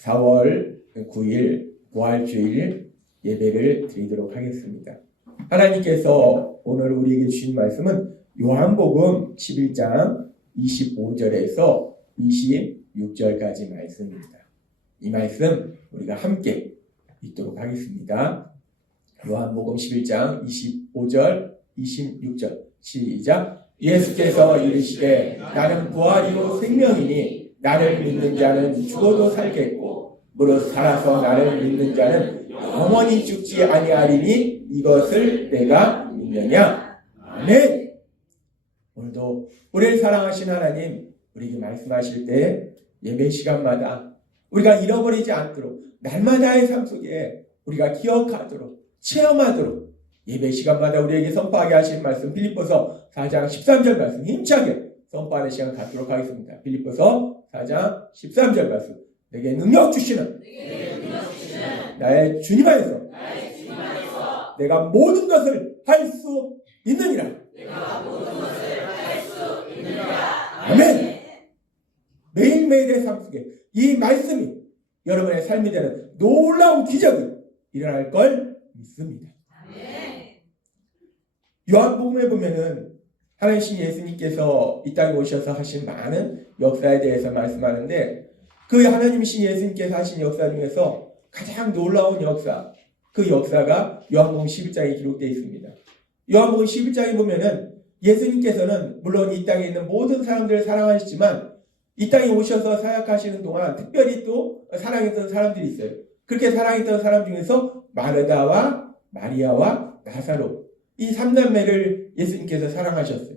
4월 9일 부활주일 예배를 드리도록 하겠습니다. 하나님께서 오늘 우리에게 주신 말씀은 요한복음 11장 25절에서 26절까지 말씀입니다. 이 말씀 우리가 함께 읽도록 하겠습니다. 요한복음 11장 25절 26절 시작. 예수께서 이르시되 나는 부활이요 생명이니 나를 믿는 자는 죽어도 살겠고 무릇 살아서 나를 믿는 자는 영원히 죽지 아니하리니 이것을 내가 믿느냐. 아멘. 오늘도 우리를 사랑하신 하나님 우리에게 말씀하실 때 예배 시간마다 우리가 잃어버리지 않도록 날마다의 삶 속에 우리가 기억하도록 체험하도록 예배 시간마다 우리에게 선포하게 하신 말씀 빌립보서 4장 13절 말씀 힘차게 선포하는 시간 갖도록 하겠습니다. 빌립보서 4장 13절 말씀 내게 능력 주시는 나의 주님 안에서 내가 모든 것을 할 수 있느니라. 아멘. 매일매일의 삶 속에 이 말씀이 여러분의 삶이 되는 놀라운 기적이 일어날 걸 믿습니다. 요한복음에 보면은 하나님 예수님께서 이 땅에 오셔서 하신 많은 역사에 대해서 말씀하는데 그 하나님이신 예수님께서 하신 역사 중에서 가장 놀라운 역사, 그 역사가 요한복음 11장에 기록되어 있습니다. 요한복음 11장에 보면은 예수님께서는 물론 이 땅에 있는 모든 사람들을 사랑하시지만 이 땅에 오셔서 사역하시는 동안 특별히 또 사랑했던 사람들이 있어요. 그렇게 사랑했던 사람 중에서 마르다와 마리아와 나사로 이 3남매를 예수님께서 사랑하셨어요.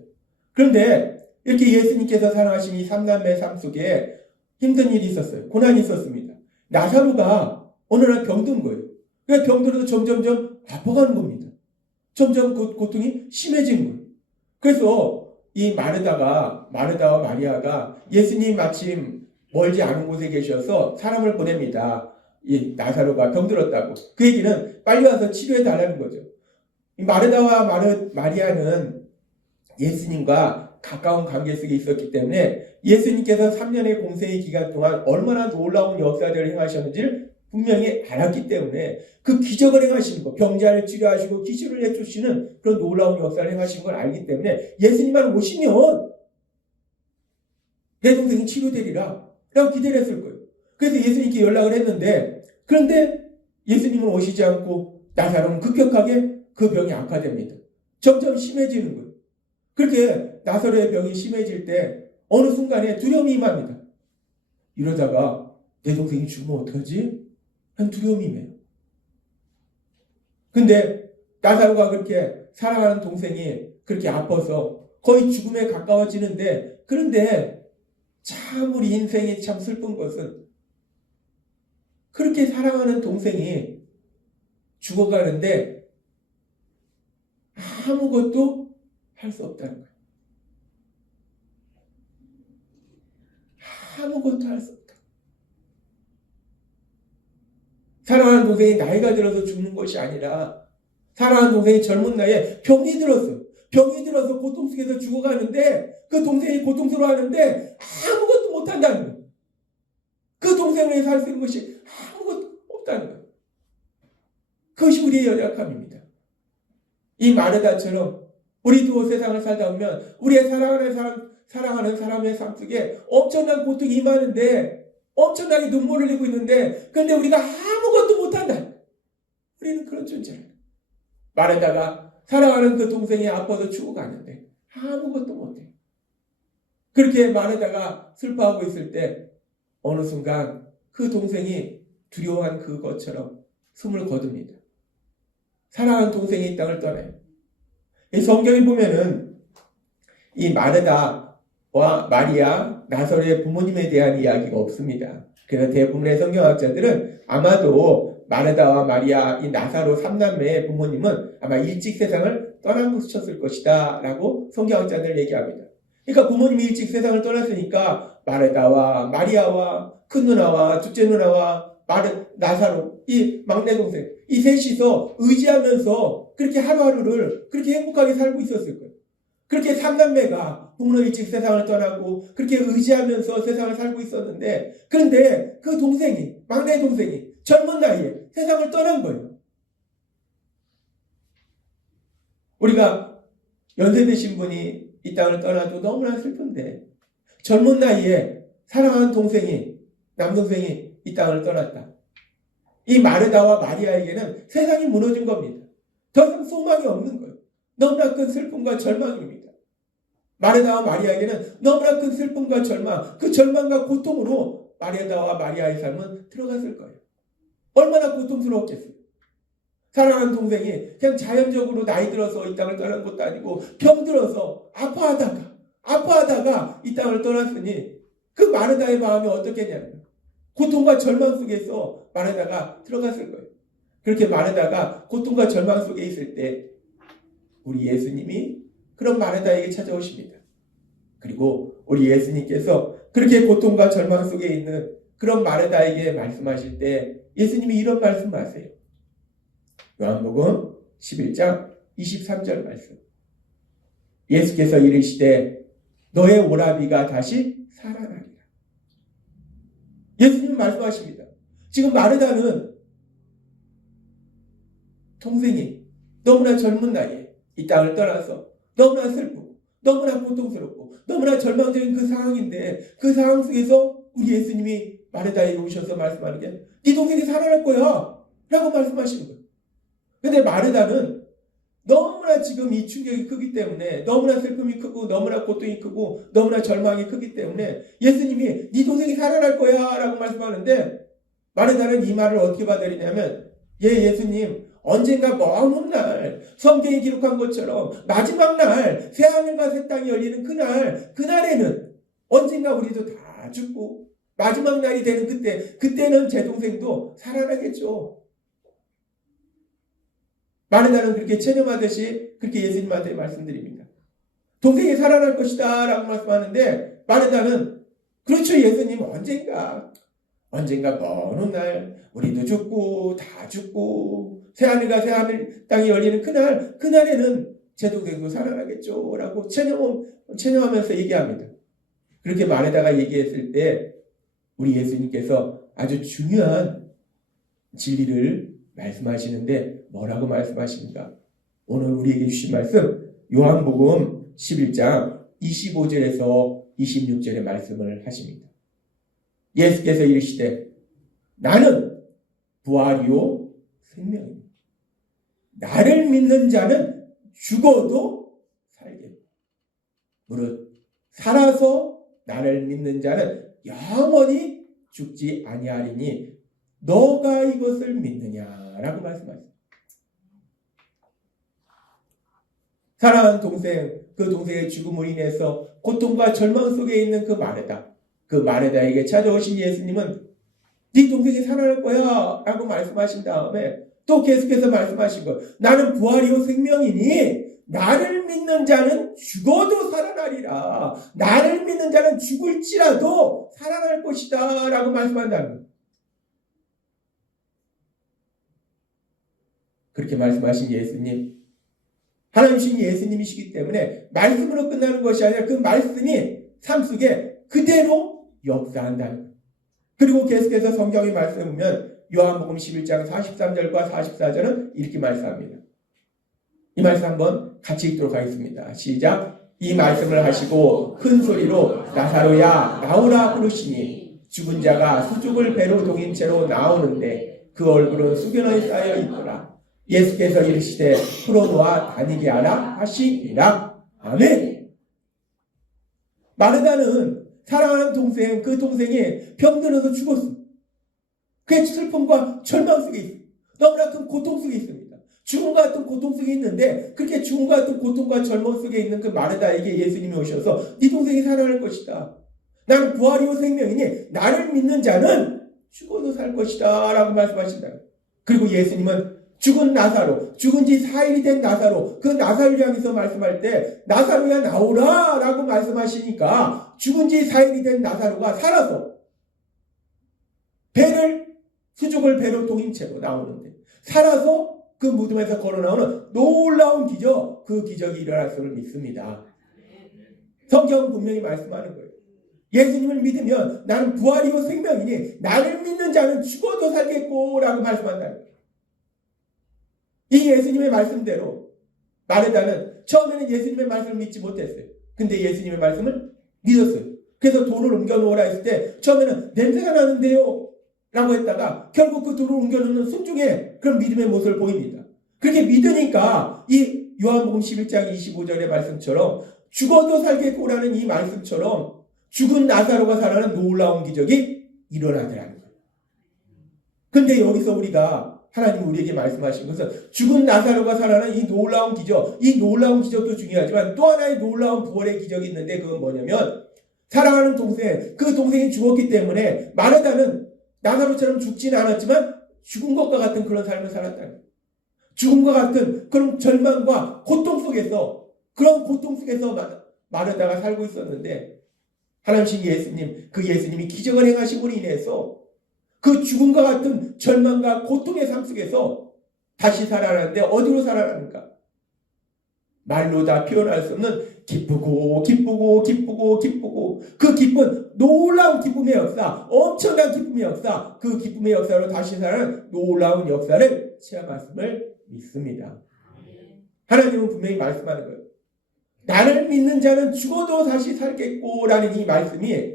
그런데 이렇게 예수님께서 사랑하신 이 3남매의 삶 속에 힘든 일이 있었어요. 고난이 있었습니다. 나사로가 어느 날 병든 거예요. 그러니까 병들어도 점점점 아파가는 겁니다. 점점 그 고통이 심해지는 거예요. 그래서 이 마르다와 마리아가 예수님 마침 멀지 않은 곳에 계셔서 사람을 보냅니다. 이 나사로가 병들었다고. 그 얘기는 빨리 와서 치료해 달라는 거죠. 이 마르다와 마리아는 예수님과 가까운 관계 속에 있었기 때문에 예수님께서 3년의 공생의 기간 동안 얼마나 놀라운 역사들을 행하셨는지를 분명히 알았기 때문에 그 기적을 행하시는 거, 병자를 치료하시고 기술을 내쫓으시는 그런 놀라운 역사를 행하시는 걸 알기 때문에 예수님만 오시면 내 동생이 치료되리라 라고 기대를 했을 거예요. 그래서 예수님께 연락을 했는데 그런데 예수님은 오시지 않고 나사로는 급격하게 그 병이 악화됩니다. 점점 심해지는 거예요. 그렇게 나사로의 병이 심해질 때 어느 순간에 두려움이 임합니다. 이러다가 내 동생이 죽으면 어떡하지? 한 두려움이 임해요. 근데 나사로가 그렇게 사랑하는 동생이 그렇게 아파서 거의 죽음에 가까워지는데 그런데 참 우리 인생이 참 슬픈 것은 그렇게 사랑하는 동생이 죽어가는데 아무것도 할 수 없다는 거예요. 아무것도 할 수 없다. 사랑하는 동생이 나이가 들어서 죽는 것이 아니라 사랑하는 동생이 젊은 나이에 병이 들었어요. 병이 들어서 고통 속에서 죽어가는데 그 동생이 고통스러워하는데 아무것도 못한다는 거예요. 그 동생을 위해서 할 수 있는 것이 아무것도 없다는 거예요. 그것이 우리의 연약함입니다. 이 마르다처럼 우리도 세상을 살다 보면 우리의 사랑하는 사람의 삶 속에 엄청난 고통이 임하는데 엄청나게 눈물을 흘리고 있는데 그런데 우리가 아무것도 못한다. 우리는 그런 존재예요. 마르다가 사랑하는 그 동생이 아파서 죽어가는데 아무것도 못해요. 그렇게 마르다가 슬퍼하고 있을 때 어느 순간 그 동생이 두려워한 그것처럼 숨을 거둡니다. 사랑하는 동생이 이 땅을 떠나요. 이 성경에 보면은 이 마르다와 마리아, 나사로의 부모님에 대한 이야기가 없습니다. 그래서 대부분의 성경학자들은 아마도 마르다와 마리아, 이 나사로 3남매의 부모님은 아마 일찍 세상을 떠나셨을 것이다 라고 성경학자들 얘기합니다. 그러니까 부모님이 일찍 세상을 떠났으니까 마르다와 마리아와 큰 누나와 둘째 누나와 나사로, 이 막내 동생, 이 셋이서 의지하면서 그렇게 하루하루를 그렇게 행복하게 살고 있었을 거예요. 그렇게 삼남매가 부모는 일찍 세상을 떠나고 그렇게 의지하면서 세상을 살고 있었는데, 그런데 그 동생이, 막내 동생이 젊은 나이에 세상을 떠난 거예요. 우리가 연세 드신 분이 이 땅을 떠나도 너무나 슬픈데, 젊은 나이에 사랑하는 동생이, 남동생이 이 땅을 떠났다. 이 마르다와 마리아에게는 세상이 무너진 겁니다. 더 이상 소망이 없는 거예요. 너무나 큰 슬픔과 절망입니다. 마르다와 마리아에게는 너무나 큰 슬픔과 절망, 그 절망과 고통으로 마르다와 마리아의 삶은 들어갔을 거예요. 얼마나 고통스러웠겠어요. 사랑하는 동생이 그냥 자연적으로 나이 들어서 이 땅을 떠난 것도 아니고 병들어서 아파하다가 이 땅을 떠났으니 그 마르다의 마음이 어떻겠냐면 고통과 절망 속에서 마르다가 들어갔을 거예요. 그렇게 마르다가 고통과 절망 속에 있을 때 우리 예수님이 그런 마르다에게 찾아오십니다. 그리고 우리 예수님께서 그렇게 고통과 절망 속에 있는 그런 마르다에게 말씀하실 때 예수님이 이런 말씀하세요. 요한복음 11장 23절 말씀. 예수께서 이르시되 너의 오라비가 다시 살아나리라. 예수님은 말씀하십니다. 지금 마르다는 동생이 너무나 젊은 나이에 이 땅을 떠나서 너무나 슬프고 너무나 고통스럽고 너무나 절망적인 그 상황인데, 그 상황 속에서 우리 예수님이 마르다에게 오셔서 말씀하는 게 네 동생이 살아날 거야 라고 말씀하시는 거예요. 근데 마르다는 너무나 지금 이 충격이 크기 때문에, 너무나 슬픔이 크고 너무나 고통이 크고 너무나 절망이 크기 때문에 예수님이 네 동생이 살아날 거야 라고 말씀하는데, 마르다는 이 말을 어떻게 받아들이냐면, 예수님, 언젠가 먼 훗날 성경이 기록한 것처럼 마지막 날 새하늘과 새 땅이 열리는 그날에는 언젠가 우리도 다 죽고 마지막 날이 되는 그때는 제 동생도 살아나겠죠. 마르다는 그렇게 체념하듯이 그렇게 예수님한테 말씀드립니다. 동생이 살아날 것이다 라고 말씀하는데, 마르다는 그렇죠, 예수님, 언젠가 먼 훗날 우리도 죽고 다 죽고 새하늘과 새하늘 땅이 열리는 그날에는 제 동생도 살아나겠죠 라고 체념하면서 얘기합니다. 그렇게 마르다가 얘기했을 때 우리 예수님께서 아주 중요한 진리를 말씀하시는데 뭐라고 말씀하십니까? 오늘 우리에게 주신 말씀 요한복음 11장 25절에서 26절의 말씀을 하십니다. 예수께서 이르시되 나는 부활이요 생명입니다. 나를 믿는 자는 죽어도 살겠다. 무릇 살아서 나를 믿는 자는 영원히 죽지 아니하리니 너가 이것을 믿느냐라고 말씀하십니다. 사랑하는 동생, 그 동생의 죽음으로 인해서 고통과 절망 속에 있는 그 마르다에게 찾아오신 예수님은 네 동생이 살아날 거야 라고 말씀하신 다음에 또 계속해서 말씀하신 거, 나는 부활이요 생명이니 나를 믿는 자는 죽어도 살아나리라. 나를 믿는 자는 죽을지라도 살아날 것이다 라고 말씀한다는 거예요. 그렇게 말씀하신 예수님, 하나님이신 예수님이시기 때문에 말씀으로 끝나는 것이 아니라 그 말씀이 삶 속에 그대로 역사한다는 거예요. 그리고 계속해서 성경의 말씀을 보면 요한복음 11장 43절과 44절은 이렇게 말씀합니다. 이 말씀 한번 같이 읽도록 하겠습니다. 시작. 이 말씀을 하시고 큰 소리로 나사로야 나오라 부르시니 죽은 자가 수족을 배로 동인 채로 나오는데 그 얼굴은 수견에 쌓여 있더라. 예수께서 이르시되 풀어놓아 다니게 하라 하시니라. 아멘. 마르다는 사랑하는 동생, 그 동생이 병들어서 죽었어. 그의 슬픔과 절망 속에 있어. 너무나 큰 고통 속에 있습니다. 죽음과 같은 고통 속에 있는데, 그렇게 죽음과 같은 고통과 절망 속에 있는 그 마르다에게 예수님이 오셔서 네 동생이 살아날 것이다. 나는 부활이요 생명이니 나를 믿는 자는 죽어도 살 것이다 라고 말씀하신다. 그리고 예수님은 죽은 나사로, 죽은 지 4일이 된 나사로, 그 나사로를 향해서 말씀할 때 나사로야 나오라 라고 말씀하시니까 죽은 지 4일이 된 나사로가 살아서 수족을 배로 동인 채로 나오는데, 살아서 그 무덤에서 걸어 나오는 놀라운 기적, 그 기적이 일어날 수를 믿습니다. 성경은 분명히 말씀하는 거예요. 예수님을 믿으면 나는 부활이요 생명이니 나를 믿는 자는 죽어도 살겠고 라고 말씀한다는 거예요. 이 예수님의 말씀대로 마르다는 처음에는 예수님의 말씀을 믿지 못했어요. 근데 예수님의 말씀을 믿었어요. 그래서 돌을 옮겨놓으라 했을 때 처음에는 냄새가 나는데요 라고 했다가 결국 그 돌을 옮겨놓는 순종의 그런 믿음의 모습을 보입니다. 그렇게 믿으니까 이 요한복음 11장 25절의 말씀처럼 죽어도 살겠고라는 이 말씀처럼 죽은 나사로가 살아나는 놀라운 기적이 일어나더라는 거예요. 근데 여기서 우리가 하나님이 우리에게 말씀하신 것은 죽은 나사로가 살아나는 이 놀라운 기적, 이 놀라운 기적도 중요하지만 또 하나의 놀라운 부활의 기적이 있는데 그건 뭐냐면 사랑하는 동생, 그 동생이 죽었기 때문에 마르다는 나사로처럼 죽지는 않았지만 죽은 것과 같은 그런 삶을 살았다는 거예요. 죽음과 같은 그런 절망과 고통 속에서 그런 고통 속에서 마르다가 살고 있었는데 하나님신 예수님, 그 예수님이 기적을 행하심으로 인해서 그 죽음과 같은 절망과 고통의 삶 속에서 다시 살아나는데 어디로 살아나는가? 말로 다 표현할 수 없는 기쁘고 그 기쁜 놀라운 기쁨의 역사, 엄청난 기쁨의 역사, 그 기쁨의 역사로 다시 살아나는 놀라운 역사를 체험했음을 믿습니다. 하나님은 분명히 말씀하는 거예요. 나를 믿는 자는 죽어도 다시 살겠고 라는 이 말씀이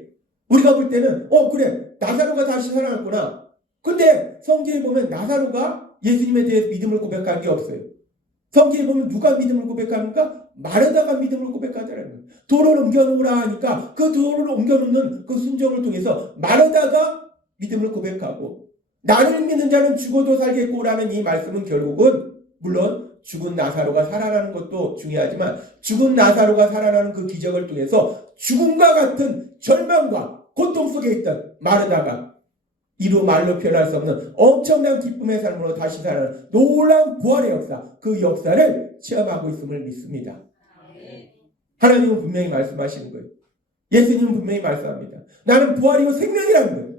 우리가 볼 때는 그래 나사로가 다시 살아났구나. 근데 성경에 보면 나사로가 예수님에 대해서 믿음을 고백한 게 없어요. 성경에 보면 누가 믿음을 고백합니까? 마르다가 믿음을 고백하더라는 거예요. 돌을 옮겨놓으라 하니까 그 돌을 옮겨놓는 그 순종을 통해서 마르다가 믿음을 고백하고 나를 믿는 자는 죽어도 살겠고 라는 이 말씀은 결국은 물론 죽은 나사로가 살아나는 것도 중요하지만 죽은 나사로가 살아나는 그 기적을 통해서 죽음과 같은 절망과 고통 속에 있던 마르다가 이루 말로 표현할 수 없는 엄청난 기쁨의 삶으로 다시 살아나는 놀라운 부활의 역사, 그 역사를 체험하고 있음을 믿습니다. 하나님은 분명히 말씀하시는 거예요. 예수님은 분명히 말씀합니다. 나는 부활이고 생명이라는 거예요.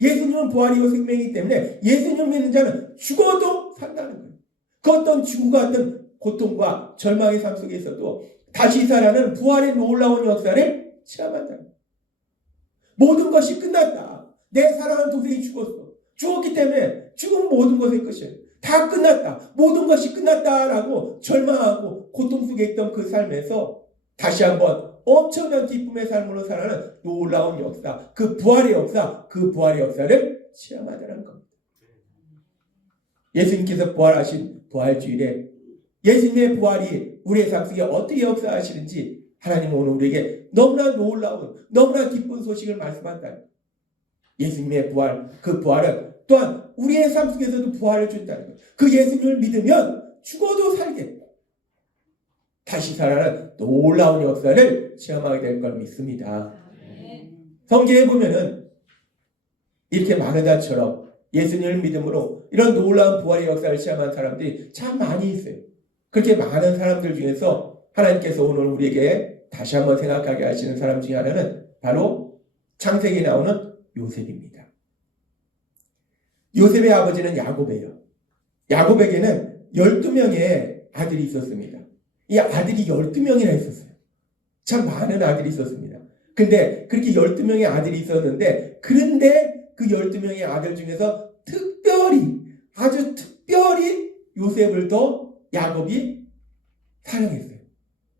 예수님은 부활이고 생명이기 때문에 예수님 믿는 자는 죽어도 산다는 거예요. 그 어떤 죽음과 같은 고통과 절망의 삶 속에 있어도 다시 살아나는 부활의 놀라운 역사를 체험한다. 모든 것이 끝났다. 내 사랑하는 동생이 죽었어. 죽었기 때문에 죽은 모든 것의 끝이에요. 다 끝났다. 모든 것이 끝났다라고 절망하고 고통 속에 있던 그 삶에서 다시 한번 엄청난 기쁨의 삶으로 살아가는 놀라운 역사, 그 부활의 역사, 그 부활의 역사를 체험하자는 겁니다. 예수님께서 부활하신 부활주일에 예수님의 부활이 우리의 삶 속에 어떻게 역사하시는지 하나님은 오늘 우리에게 너무나 놀라운, 너무나 기쁜 소식을 말씀한다. 예수님의 부활, 그 부활은 또한 우리의 삶 속에서도 부활을 준다는 거예요. 그 예수님을 믿으면 죽어도 살겠고 다시 살아나는 놀라운 역사를 체험하게 될 걸 믿습니다. 성경에 보면은 이렇게 마르다처럼 예수님을 믿음으로 이런 놀라운 부활의 역사를 체험한 사람들이 참 많이 있어요. 그렇게 많은 사람들 중에서 하나님께서 오늘 우리에게 다시 한번 생각하게 하시는 사람 중에 하나는 바로 창세기에 나오는 요셉입니다. 요셉의 아버지는 야곱이에요. 야곱에게는 12명의 아들이 있었습니다. 이 아들이 12명이나 있었어요. 참 많은 아들이 있었습니다. 근데 그렇게 12명의 아들이 있었는데 그런데 그 12명의 아들 중에서 특별히 아주 특별히 요셉을 더 야곱이 사랑했어요.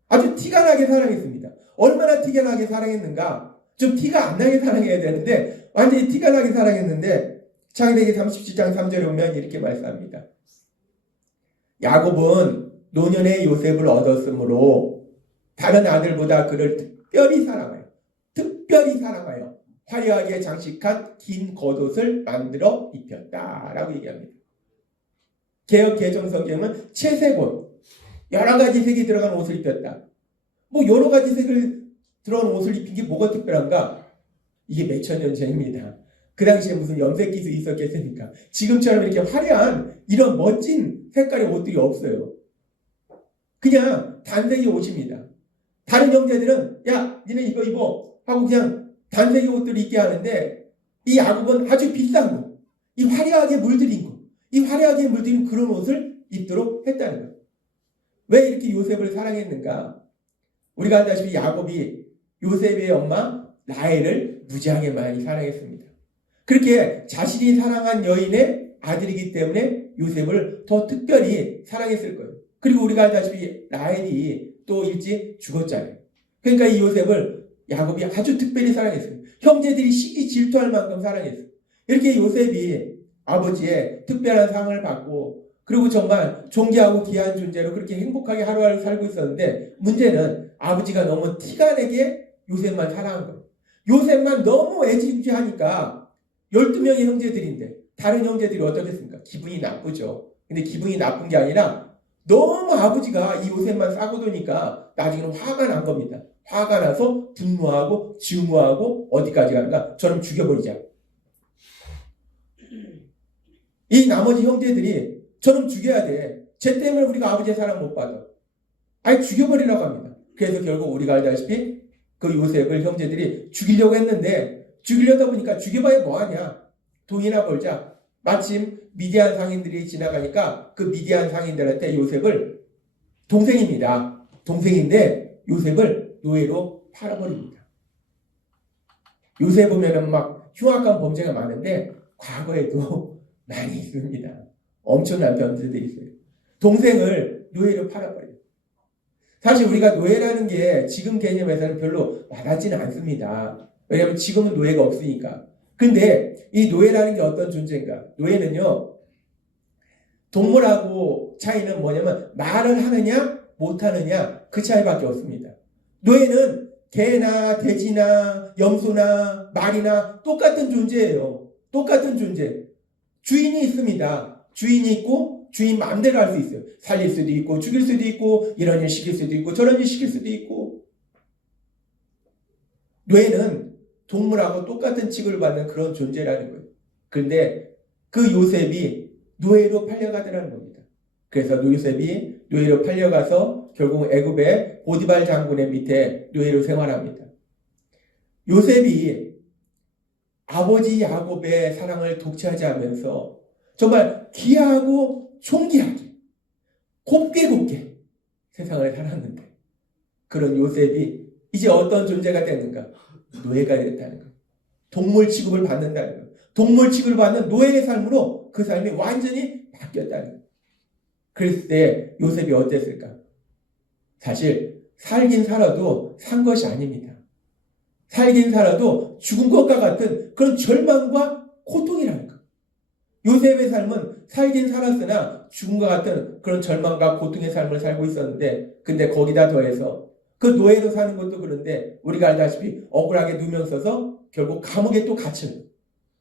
아주 티가 나게 사랑했습니다. 얼마나 티가 나게 사랑했는가? 좀 티가 안 나게 사랑해야 되는데 완전히 티가 나게 사랑했는데 창세기 37장 3절에 보면 이렇게 말씀합니다. 야곱은 노년의 요셉을 얻었으므로 다른 아들보다 그를 특별히 사랑하여 화려하게 장식한 긴 겉옷을 만들어 입혔다라고 얘기합니다. 개역 개정 성경은 채색옷, 여러 가지 색이 들어간 옷을 입혔다. 뭐 여러 가지 색을 들어간 옷을 입힌 게 뭐가 특별한가? 이게 몇천 년 전입니다. 그 당시에 무슨 염색 기술이 있었겠습니까? 지금처럼 이렇게 화려한 이런 멋진 색깔의 옷들이 없어요. 그냥 단색의 옷입니다. 다른 형제들은 야 니네 이거 입어 하고 그냥 단색의 옷들을 입게 하는데 이 야곱은 아주 비싼 거, 이 화려하게 물들인 거, 이 화려하게 물들인 그런 옷을 입도록 했다는 거예요. 왜 이렇게 요셉을 사랑했는가? 우리가 알다시피 야곱이 요셉의 엄마 라헬을 무지하게 많이 사랑했습니다. 그렇게 자신이 사랑한 여인의 아들이기 때문에 요셉을 더 특별히 사랑했을 거예요. 그리고 우리가 알다시피 라헬이 또 일찍 죽었잖아요. 그러니까 이 요셉을 야곱이 아주 특별히 사랑했어요. 형제들이 시기 질투할 만큼 사랑했어요. 이렇게 요셉이 아버지의 특별한 상을 받고 그리고 정말 존귀하고 귀한 존재로 그렇게 행복하게 하루하루 살고 있었는데 문제는 아버지가 너무 티가 내게 요셉만 사랑한 거예요. 요셉만 너무 애지중지하니까 12명의 형제들인데 다른 형제들이 어떻겠습니까? 기분이 나쁘죠. 근데 기분이 나쁜 게 아니라 너무 아버지가 이 요셉만 싸고 도니까 나중에는 화가 난 겁니다. 화가 나서 분노하고 증오하고 어디까지 가는가? 저놈 죽여버리자. 이 나머지 형제들이 저놈 죽여야 돼. 쟤 때문에 우리가 아버지의 사랑 못 받아. 아예 죽여버리라고 합니다. 그래서 결국 우리가 알다시피 그 요셉을 형제들이 죽이려고 했는데 죽이려다 보니까 죽여봐야 뭐하냐. 돈이나 벌자. 마침 미디안 상인들이 지나가니까 그 미디안 상인들한테 요셉을 동생입니다. 동생인데 요셉을 노예로 팔아버립니다. 요새 보면은 막 흉악한 범죄가 많은데 과거에도 많이 있습니다. 엄청난 범죄들이 있어요. 동생을 노예로 팔아버려요. 사실 우리가 노예라는 게 지금 개념에서는 별로 와닿지는 않습니다. 왜냐하면 지금은 노예가 없으니까. 근데 이 노예라는 게 어떤 존재인가? 노예는요, 동물하고 차이는 뭐냐면 말을 하느냐 못하느냐 그 차이밖에 없습니다. 노예는 개나 돼지나 염소나 말이나 똑같은 존재예요. 똑같은 존재. 주인이 있습니다. 주인이 있고 주인 마음대로 할 수 있어요. 살릴 수도 있고 죽일 수도 있고 이런 일 시킬 수도 있고 저런 일 시킬 수도 있고. 노예는 동물하고 똑같은 취급을 받는 그런 존재라는 거예요. 그런데 그 요셉이 노예로 팔려가더라는 겁니다. 그래서 요셉이 노예로 팔려가서 결국 애굽의 보디발 장군의 밑에 노예로 생활합니다. 요셉이 아버지 야곱의 사랑을 독차지 하면서 정말 귀하고 존귀하게 곱게 세상을 살았는데 그런 요셉이 이제 어떤 존재가 됐는가? 노예가 됐다는 거예요. 동물 취급을 받는다는 거예요. 동물 취급을 받는 노예의 삶으로 그 삶이 완전히 바뀌었다는 거예요. 그랬을 때 요셉이 어땠을까? 사실 살긴 살아도 산 것이 아닙니다. 살긴 살아도 죽은 것과 같은 그런 절망과 고통이라는 거. 요셉의 삶은 살긴 살았으나 죽음과 같은 그런 절망과 고통의 삶을 살고 있었는데 근데 거기다 더해서 그 노예로 사는 것도 그런데 우리가 알다시피 억울하게 누명 써서 결국 감옥에 또 갇히는 거예요.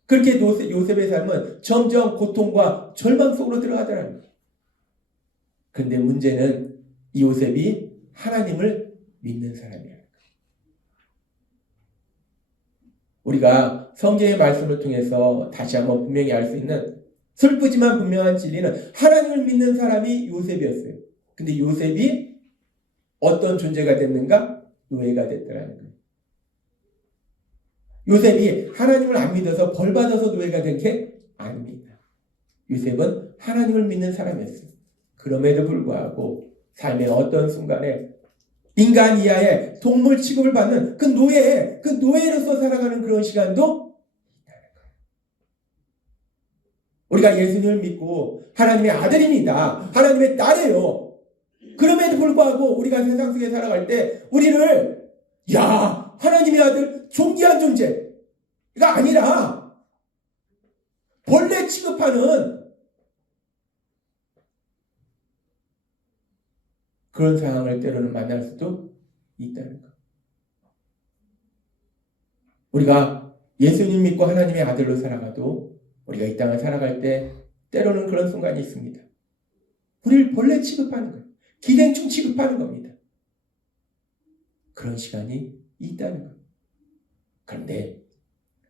그렇게 요셉의 삶은 점점 고통과 절망 속으로 들어가더라는 거예요. 근데 문제는 이 요셉이 하나님을 믿는 사람이라는 거예요. 우리가 성경의 말씀을 통해서 다시 한번 분명히 알 수 있는 슬프지만 분명한 진리는 하나님을 믿는 사람이 요셉이었어요. 근데 요셉이 어떤 존재가 됐는가? 노예가 됐더라는 거예요. 요셉이 하나님을 안 믿어서 벌받아서 노예가 된 게 아닙니다. 요셉은 하나님을 믿는 사람이었어요. 그럼에도 불구하고 삶의 어떤 순간에 인간 이하의 동물 취급을 받는 그 노예로서 살아가는 그런 시간도 있다는 거예요. 우리가 예수님을 믿고 하나님의 아들입니다. 하나님의 딸이에요. 그럼에도 불구하고 우리가 세상 속에 살아갈 때 우리를 하나님의 아들 존귀한 존재가 아니라 벌레 취급하는 그런 상황을 때로는 만날 수도 있다는 것. 우리가 예수님 믿고 하나님의 아들로 살아가도 우리가 이 땅을 살아갈 때 때로는 그런 순간이 있습니다. 우리를 벌레 취급하는 거예요. 기생충 취급하는 겁니다. 그런 시간이 있다는 거예요. 그런데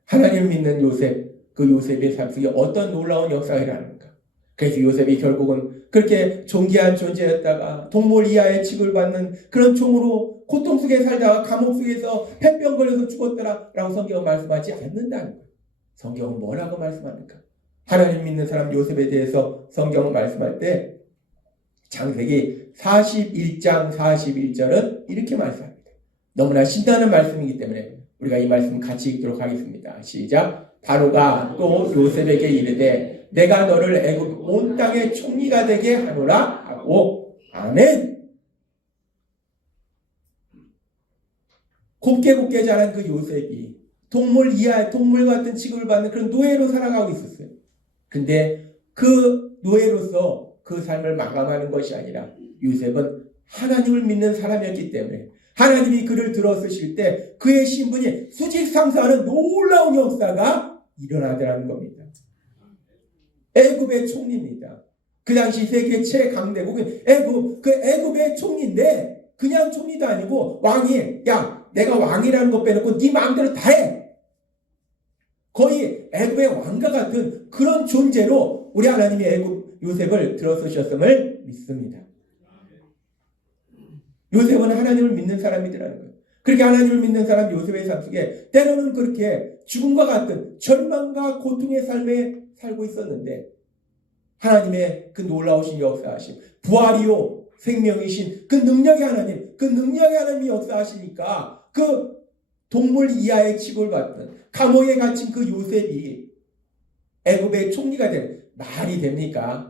하나님을 믿는 요셉, 그 요셉의 삶 속에 어떤 놀라운 역사가 일어나는가. 그래서 요셉이 결국은 그렇게 존귀한 존재였다가 동물 이하의 취급을 받는 그런 종으로 고통 속에 살다가 감옥 속에서 폐병 걸려서 죽었더라라고 성경은 말씀하지 않는다는 거예요. 성경은 뭐라고 말씀하는가? 하나님 믿는 사람 요셉에 대해서 성경은 말씀할 때 창세기 41장 41절은 이렇게 말씀합니다. 너무나 신나는 말씀이기 때문에 우리가 이 말씀 같이 읽도록 하겠습니다. 시작. 바로가 또 요셉에게 이르되 내가 너를 애굽 온 땅의 총리가 되게 하노라 하고 아멘. 곱게 자란 그 요셉이 동물 이하 동물 같은 취급을 받는 그런 노예로 살아가고 있었어요. 근데 그 노예로서 그 삶을 마감하는 것이 아니라 요셉은 하나님을 믿는 사람이었기 때문에 하나님이 그를 들어쓰실 때 그의 신분이 수직상승하는 놀라운 역사가 일어나더라는 겁니다. 애굽의 총리입니다. 그 당시 세계 최강대국은 애굽의 총리인데 그냥 총리도 아니고 왕이 야 내가 왕이라는 것 빼놓고 네 마음대로 다 해. 거의 애굽의 왕과 같은 그런 존재로 우리 하나님이 애굽 요셉을 들어쓰셨음을 믿습니다. 요셉은 하나님을 믿는 사람이더라는 거예요. 그렇게 하나님을 믿는 사람 요셉의 삶 속에 때로는 그렇게 죽음과 같은 절망과 고통의 삶에 살고 있었는데 하나님의 그 놀라우신 역사하심, 부활이요 생명이신 그 능력의 하나님이 역사하시니까 그 동물 이하의 취급을 받던 감옥에 갇힌 그 요셉이 애굽의 총리가 된 말이 됩니까?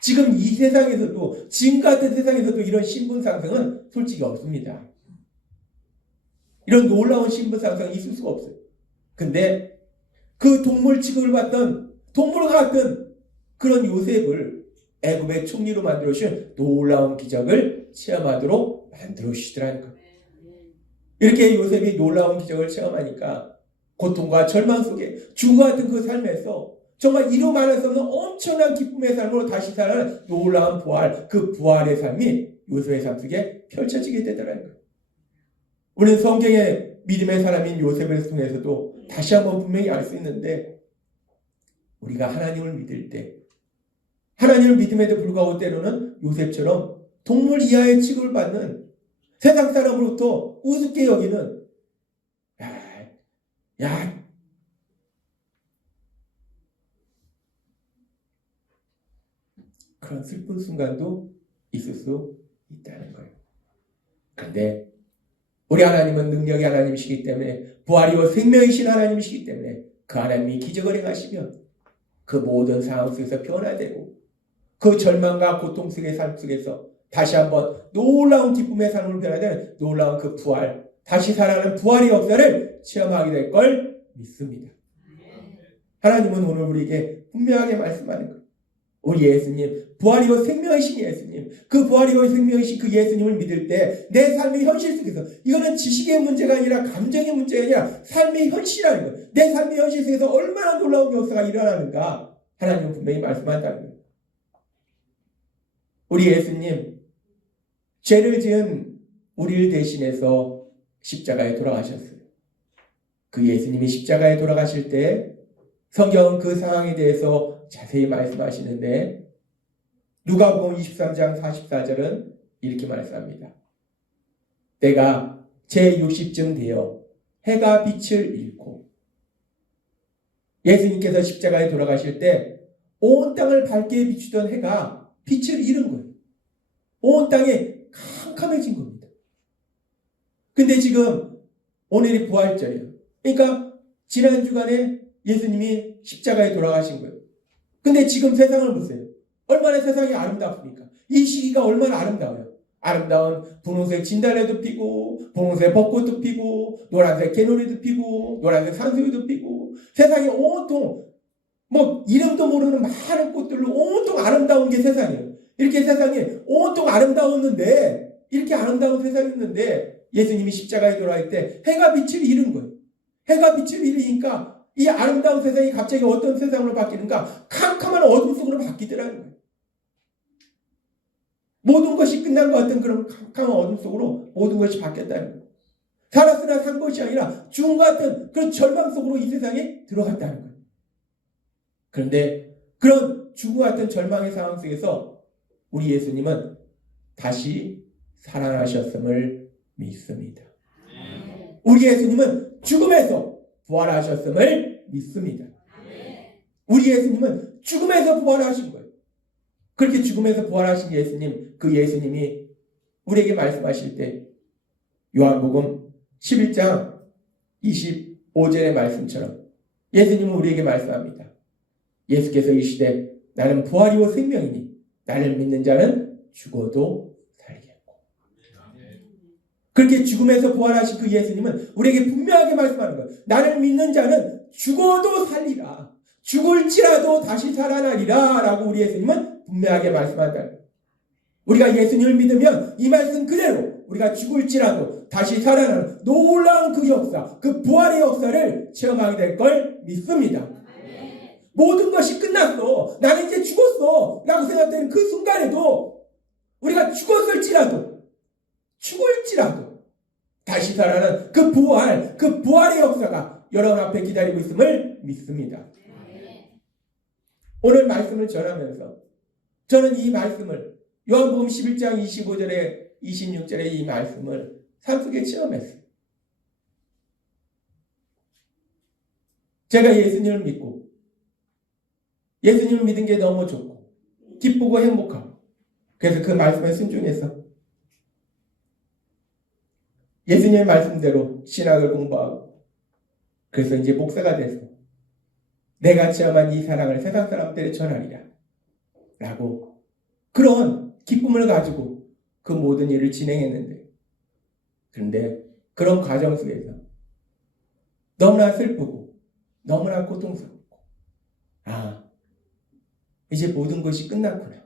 지금 이 세상에서도 지금 같은 세상에서도 이런 신분 상승은 솔직히 없습니다. 이런 놀라운 신분 상승이 있을 수가 없어요. 근데 그 동물 취급을 받던 동물과 같은 그런 요셉을 애굽의 총리로 만들어 주신 놀라운 기적을 체험하도록 만들어 주시더라는 거예요. 이렇게 요셉이 놀라운 기적을 체험하니까 고통과 절망 속에 죽음과 같은 그 삶에서 정말 이루 말할 수 없는 엄청난 기쁨의 삶으로 다시 살아가는 놀라운 부활, 그 부활의 삶이 요셉의 삶 속에 펼쳐지게 되더라는 거예요. 우리는 성경의 믿음의 사람인 요셉을 통해서도 다시 한번 분명히 알 수 있는데 우리가 하나님을 믿을 때 하나님을 믿음에도 불구하고 때로는 요셉처럼 동물 이하의 취급을 받는 세상 사람으로부터 우습게 여기는 그런 슬픈 순간도 있을 수 있다는 거예요. 그런데 우리 하나님은 능력의 하나님이시기 때문에 부활이요 생명이신 하나님이시기 때문에 그 하나님이 기적을 행하시면 그 모든 상황 속에서 변화되고 그 절망과 고통 속의 삶 속에서 다시 한번 놀라운 기쁨의 삶으로 변화되는 놀라운 그 부활, 다시 살아나는 부활의 역사를 체험하게 될 걸 믿습니다. 하나님은 오늘 우리에게 분명하게 말씀하는 거예요. 우리 예수님, 부활이고 생명이신 예수님, 그 부활이고 생명이신 그 예수님을 믿을 때 내 삶의 현실 속에서 이거는 지식의 문제가 아니라 감정의 문제가 아니라 삶의 현실이라는 거예요. 내 삶의 현실 속에서 얼마나 놀라운 역사가 일어나는가 하나님은 분명히 말씀한다는 거예요. 우리 예수님, 죄를 지은 우리를 대신해서 십자가에 돌아가셨어요. 그 예수님이 십자가에 돌아가실 때 성경은 그 상황에 대해서 자세히 말씀하시는데 누가복음 23장 44절은 이렇게 말씀합니다. 때가 제60쯤 되어 해가 빛을 잃고 예수님께서 십자가에 돌아가실 때 온 땅을 밝게 비추던 해가 빛을 잃은 거예요. 온 땅에 캄캄해진 겁니다. 근데 지금 오늘이 부활절이에요. 그러니까 지난 주간에 예수님이 십자가에 돌아가신 거예요. 근데 지금 세상을 보세요. 얼마나 세상이 아름답습니까? 이 시기가 얼마나 아름다워요. 아름다운 분홍색 진달래도 피고 분홍색 벚꽃도 피고 노란색 개노리도 피고 노란색 산수유도 피고 세상이 온통 이름도 모르는 많은 꽃들로 온통 아름다운 게 세상이에요. 이렇게 세상이 온통 아름다웠는데 이렇게 아름다운 세상이었는데 예수님이 십자가에 돌아갈 때 해가 빛을 잃은 거예요. 해가 빛을 잃으니까 이 아름다운 세상이 갑자기 어떤 세상으로 바뀌는가? 캄캄한 어둠 속으로 바뀌더라는 거예요. 모든 것이 끝난 것 같은 그런 캄캄한 어둠 속으로 모든 것이 바뀌었다는 거예요. 살았으나 산 것이 아니라 죽은 것 같은 그런 절망 속으로 이 세상에 들어갔다는 거예요. 그런데 그런 죽음 같은 절망의 상황 속에서 우리 예수님은 다시 살아나셨음을 믿습니다. 우리 예수님은 죽음에서 부활하셨음을 믿습니다. 우리 예수님은 죽음에서 부활하신 거예요. 그렇게 죽음에서 부활하신 예수님, 그 예수님이 우리에게 말씀하실 때 요한복음 11장 25절의 말씀처럼 예수님은 우리에게 말씀합니다. 예수께서 이르시되 나는 부활이요 생명이니 나를 믿는 자는 죽어도 살겠고. 그렇게 죽음에서 부활하신 그 예수님은 우리에게 분명하게 말씀하는 거예요. 나를 믿는 자는 죽어도 살리라. 죽을지라도 다시 살아나리라 라고 우리 예수님은 분명하게 말씀한다. 우리가 예수님을 믿으면 이 말씀 그대로 우리가 죽을지라도 다시 살아나는 놀라운 그 역사, 그 부활의 역사를 체험하게 될 걸 믿습니다. 모든 것이 끝났어. 나는 이제 죽었어. 라고 생각되는 그 순간에도 우리가 죽었을지라도 다시 살아나는 그 부활의 역사가 여러분 앞에 기다리고 있음을 믿습니다. 오늘 말씀을 전하면서 저는 이 말씀을 요한복음 11장 25절에 26절에 이 말씀을 삶 속에 체험했어요. 제가 예수님을 믿고 예수님을 믿은 게 너무 좋고 기쁘고 행복하고 그래서 그 말씀에 순종해서 예수님의 말씀대로 신학을 공부하고 그래서 이제 목사가 돼서 내가 체험한 이 사랑을 세상 사람들에 전하리라 라고 그런 기쁨을 가지고 그 모든 일을 진행했는데 그런데 그런 과정 속에서 너무나 슬프고 너무나 고통스럽고 이제 모든 것이 끝났구나.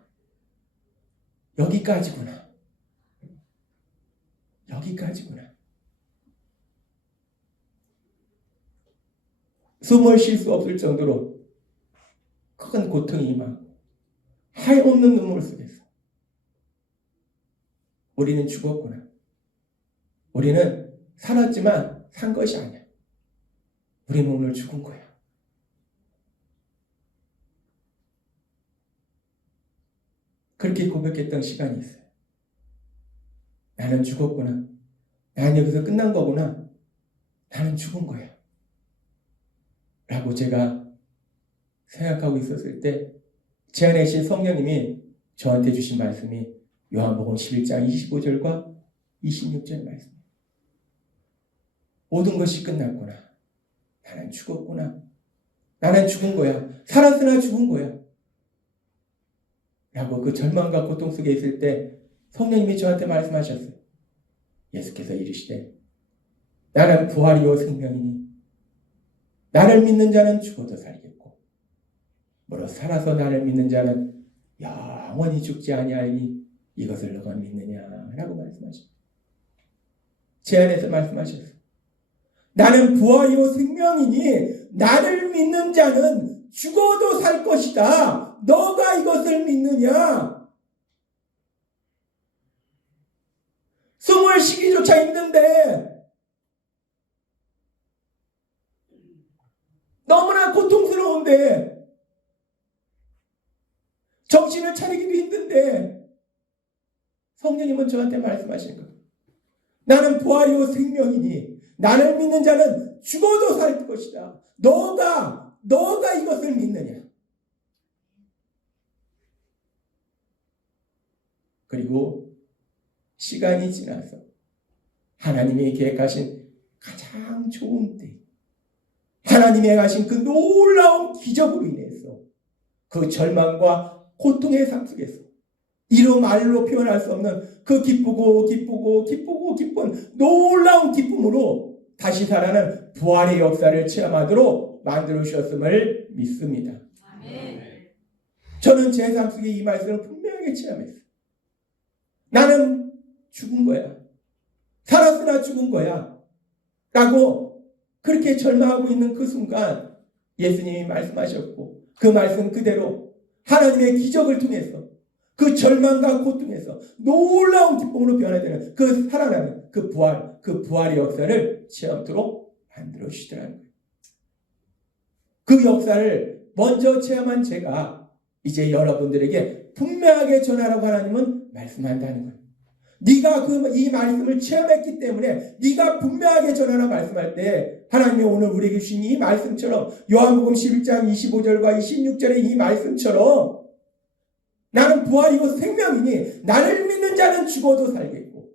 여기까지구나. 숨을 쉴 수 없을 정도로 큰 고통이 임하고 하염없는 눈물 속에서 우리는 죽었구나. 우리는 살았지만 산 것이 아니야. 우리는 오늘 죽은 거야. 그렇게 고백했던 시간이 있어요. 나는 죽었구나. 나는 여기서 끝난 거구나. 나는 죽은 거야. 라고 제가 생각하고 있었을 때 제 안에 계신 성령님이 저한테 주신 말씀이 요한복음 11장 25절과 26절 말씀. 모든 것이 끝났구나. 나는 죽었구나. 나는 죽은 거야. 살았으나 죽은 거야. 라고 그 절망과 고통 속에 있을 때 성령님이 저한테 말씀하셨어요. 예수께서 이르시되 나는 부활이요 생명이니 나를 믿는 자는 죽어도 살겠고 무릇 살아서 나를 믿는 자는 영원히 죽지 아니하리니 이것을 너가 믿느냐라고 말씀하셨어요. 제 안에서 말씀하셨어요. 나는 부활이요 생명이니 나를 믿는 자는 죽어도 살 것이다. 너가 이것을 믿느냐? 숨을 쉬기조차 힘든데 너무나 고통스러운데 정신을 차리기도 힘든데 성령님은 저한테 말씀하시는 거예요. 나는 부활이요 생명이니 나를 믿는 자는 죽어도 살 것이다. 너가 이것을 믿느냐? 그리고 시간이 지나서 하나님이 계획하신 가장 좋은 때 하나님이 하신 그 놀라운 기적으로 인해서 그 절망과 고통의 삶 속에서 이루 말로 표현할 수 없는 그 기쁜 놀라운 기쁨으로 다시 살아나는 부활의 역사를 체험하도록 만들어 주셨음을 믿습니다. 아멘. 저는 제 삶 속에 이 말씀을 분명하게 체험했어요. 나는 죽은 거야. 살았으나 죽은 거야. 라고 그렇게 절망하고 있는 그 순간 예수님이 말씀하셨고 그 말씀 그대로 하나님의 기적을 통해서 그 절망과 고통에서 놀라운 기쁨으로 변화되는 그 살아나는 그 부활의 역사를 체험토록 만들어 주시더라는 거예요. 그 역사를 먼저 체험한 제가 이제 여러분들에게 분명하게 전하라고 하나님은 말씀한다는 거예요. 네가 이 말씀을 체험했기 때문에 네가 분명하게 전하라 말씀할 때 하나님이 오늘 우리에게 주신 이 말씀처럼 요한복음 11장 25절과 26절의 이 말씀처럼 나는 부활이고 생명이니 나를 믿는 자는 죽어도 살겠고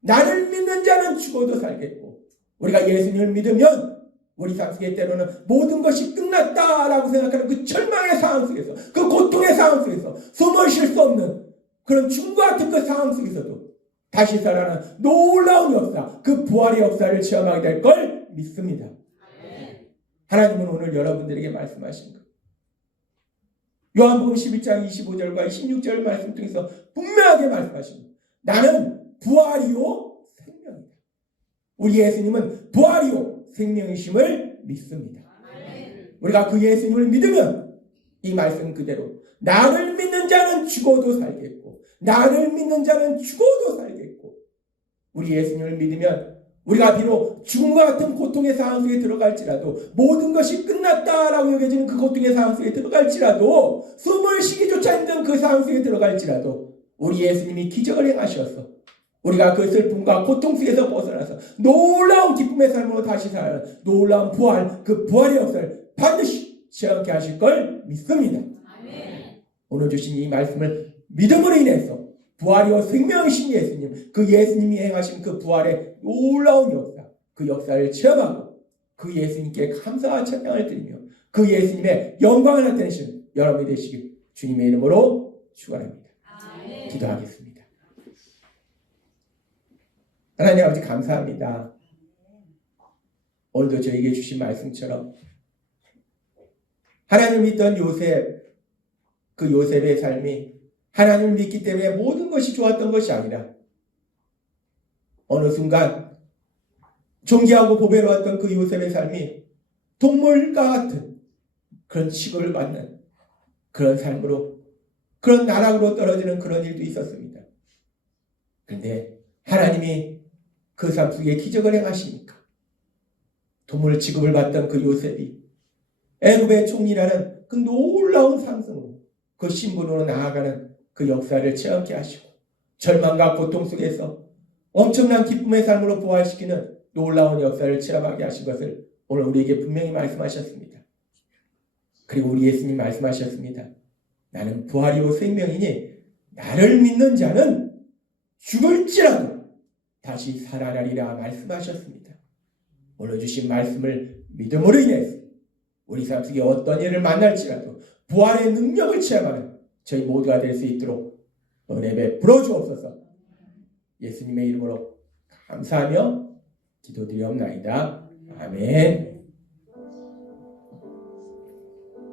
나를 믿는 자는 죽어도 살겠고 우리가 예수님을 믿으면 우리 삶 속에 때로는 모든 것이 끝났다라고 생각하는 그 절망의 상황 속에서, 그 고통의 상황 속에서, 숨을 쉴 수 없는 그런 죽음과 같은 그 상황 속에서도 다시 살아나는 놀라운 역사, 그 부활의 역사를 체험하게 될 걸 믿습니다. 하나님은 오늘 여러분들에게 말씀하신 것. 요한복음 11장 25절과 16절 말씀 통해서 분명하게 말씀하십니다. 나는 부활이요 생명이다. 우리 예수님은 부활이요 생명이심을 믿습니다. 우리가 그 예수님을 믿으면 이 말씀 그대로 나를 믿는 자는 죽어도 살겠고 나를 믿는 자는 죽어도 살겠고, 우리 예수님을 믿으면 우리가 비록 죽음과 같은 고통의 상황 속에 들어갈지라도, 모든 것이 끝났다라고 여겨지는 그 고통의 상황 속에 들어갈지라도, 숨을 쉬기조차 힘든 그 상황 속에 들어갈지라도 우리 예수님이 기적을 행하셔서 우리가 그 슬픔과 고통 속에서 벗어나서 놀라운 기쁨의 삶으로 다시 살아가는 놀라운 부활, 그 부활의 역사를 반드시 체험케 하실 걸 믿습니다. 아멘. 오늘 주신 이 말씀을 믿음으로 인해서 부활이요 생명이신 예수님, 그 예수님이 행하신 그 부활의 놀라운 역사, 그 역사를 체험하고 그 예수님께 감사와 찬양을 드리며 그 예수님의 영광을 나타내시는 여러분이 되시길 주님의 이름으로 축원합니다. 기도하겠습니다. 하나님 아버지 감사합니다. 오늘도 저에게 주신 말씀처럼 하나님을 믿던 요셉, 그 요셉의 삶이 하나님을 믿기 때문에 모든 것이 좋았던 것이 아니라 어느 순간 존귀하고 보배로웠던 그 요셉의 삶이 동물과 같은 그런 취급을 받는 그런 삶으로, 그런 나락으로 떨어지는 그런 일도 있었습니다. 그런데 하나님이 그 삶 속에 기적을 행하시니까 동물 취급을 받던 그 요셉이 애굽의 총리라는 그 놀라운 상승으로, 그 신분으로 나아가는 그 역사를 체험케 하시고 절망과 고통 속에서 엄청난 기쁨의 삶으로 부활시키는 놀라운 역사를 체험하게 하신 것을 오늘 우리에게 분명히 말씀하셨습니다. 그리고 우리 예수님 말씀하셨습니다. 나는 부활이요 생명이니 나를 믿는 자는 죽을지라도 다시 살아나리라 말씀하셨습니다. 오늘 주신 말씀을 믿음으로 인해서 우리 삶 속에 어떤 일을 만날지라도 부활의 능력을 체험하는 저희 모두가 될 수 있도록 은혜 베풀어 주옵소서. 예수님의 이름으로 감사하며 기도드리옵나이다. 아멘.